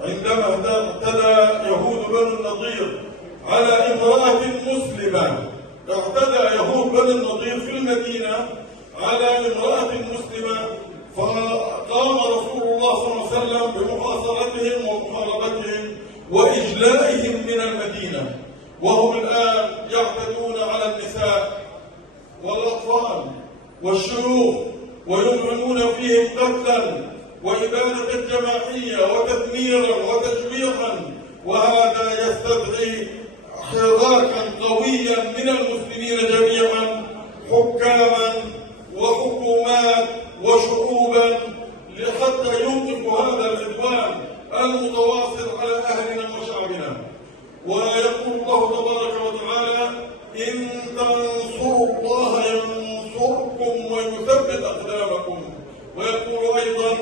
عندما اعتدى يهود بني النضير على امرأة مسلمة، اعتدى يهود بني النضير في المدينة على امرأة مسلمة، فقام رسول الله صلى الله عليه وسلم بمحاصرتهم ومحاربتهم وإجلائهم من المدينة، وهم الآن يعتدون على النساء والأطفال والشيوخ وينعمون فيهم قتلا وإبادة جماعية وتدميرا وتجويعا، وهذا يستدعي حراكا قويا من المسلمين جميعا، حكاما وحكومات وشعوبا، حتى يوقفوا هذا العدوان المتواصل على أهلنا وشعبنا. ويقول الله تبارك وتعالى: إن تنصروا الله ينصركم ويثبت أقدامكم. ويقول أيضا: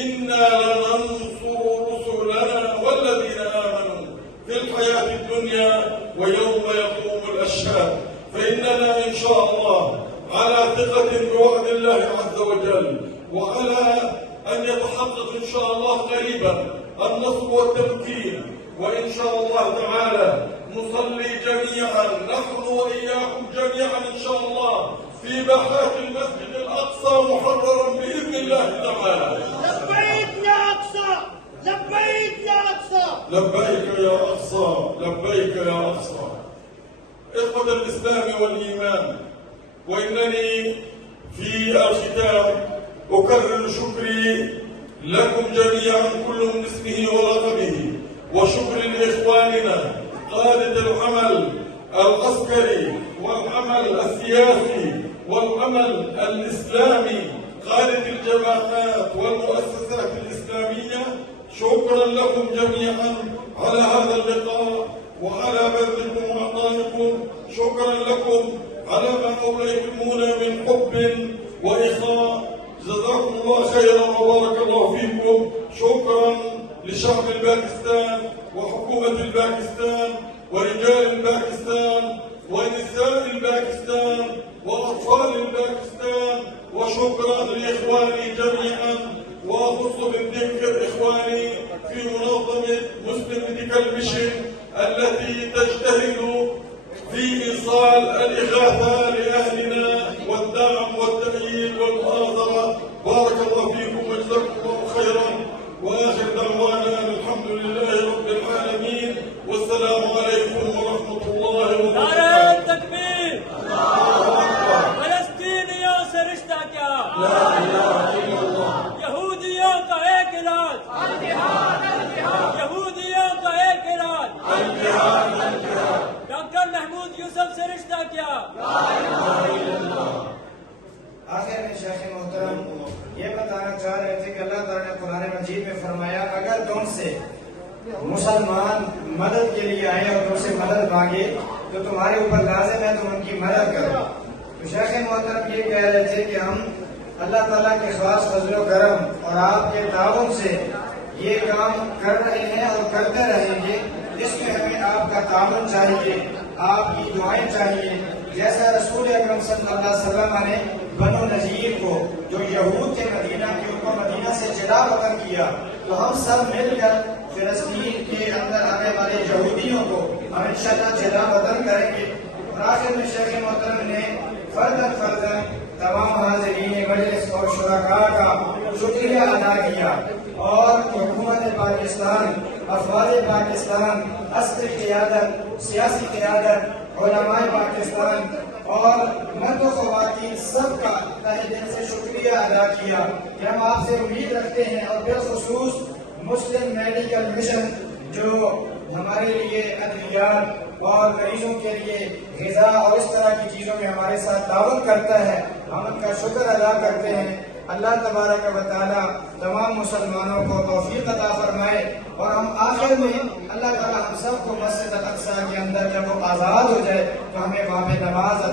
إنا لننصر رسلنا والذين آمنوا في الحياة الدنيا ويوم يقوم الأشهاد. فإننا إن شاء الله على ثقة بوعد الله عز وجل، وعلى أن يتحقق إن شاء الله قريبا النصر والتمكين. وإن شاء الله تعالى نصلي جميعا نحن وإياكم جميعا إن شاء الله في باحات المسجد الأقصى محررا بإذن الله تعالى. لبيك يا أقصى، لبيك يا أقصى، لبيك يا أقصى، لبيك يا أقصى. إخوة الإسلام والإيمان، وإنني في الختام أكرر شكري لكم جميعا كل من اسمه ولقبه، وشكر لإخواننا قادة العمل العسكري والعمل السياسي والعمل الإسلامي، قادة الجماعات والمؤسسات الإسلامية. شكرا لكم جميعا على هذا اللقاء وعلى بذلكم وعطائكم. شكرا لكم على ما أوليتمونا من حب وإخاء. جزاكم الله خيرا وبارك الله فيكم. شكرا لشعب الباكستان وحكومة الباكستان ورجال الباكستان ونساء الباكستان وأطفال الباكستان. وشكرا لإخواني جميعا، وأخص بالذكر إخواني في منظمة مسلم ميديكال ميشن التي تجتهد في إيصال الإغاثة لأهلنا والدعم والتأييد بارك الله فيكم وجزاكم الله خيرا، وآخر دعوانا الحمد لله رب العالمين، والسلام عليكم ورحمة الله وبركاته. نعرہ تکبیر! فلسطینیوں سے رشتہ کیا؟ لا إله إلا الله. یہودیوں کا ایک علاج، یہودیوں کا ایک علاج، ڈاکٹر محمود یوسف سے رشتہ کیا؟ آخر میں شیخ محترم یہ بتانا چاہ رہے تھے کہ اللہ تعالیٰ نے قرآن مجید میں فرمایا اگر تم سے مسلمان مدد کے لیے آئے اور تم سے مدد مانگے تو تمہارے اوپر لازم ہے تم ان کی مدد کرو. تو شیخ محترم یہ کہہ رہے تھے کہ ہم اللہ تعالیٰ کے خاص فضل و کرم اور آپ کے تعاون سے یہ کام کر رہے ہیں اور کرتے رہیں گے. اس میں ہمیں آپ کا تعاون چاہیے، آپ کی دعائیں چاہیے. جیسا رسول اکرم صلی اللہ علیہ وسلم نے بنو نذیر کو جو یہود کے مدینہ کے اوپر مدینہ سے جلا وطن کیا، تو ہم سب مل کر فلسطین کے اندر آنے والے یہودیوں کو ہم انشاءاللہ جلا وطن کریں گے. اور آخر میں شیخ محترم نے فرداً تمام حاضرین مجلس اور شرکاء کا شکریہ ادا کیا اور حکومت پاکستان، افواج پاکستان، عسکری قیادت، سیاسی قیادت، علماء پاکستان اور مرد و خواتین سب کا تہہ دل سے شکریہ ادا کیا کہ ہم آپ سے امید رکھتے ہیں. اور بالخصوص مسلم میڈیکل مشن جو ہمارے لیے ادویات اور مریضوں کے لیے غذا اور اس طرح کی چیزوں میں ہمارے ساتھ تعاون کرتا ہے، ہم ان کا شکر ادا کرتے ہیں. اللہ تبارک و تعالیٰ تمام مسلمانوں کو توفیق عطا فرمائے. اور ہم آخر میں اللہ تعالیٰ ہم سب کو مسجد الاقصی کے اندر جب وہ آزاد ہو جائے تو ہمیں وہاں پہ نماز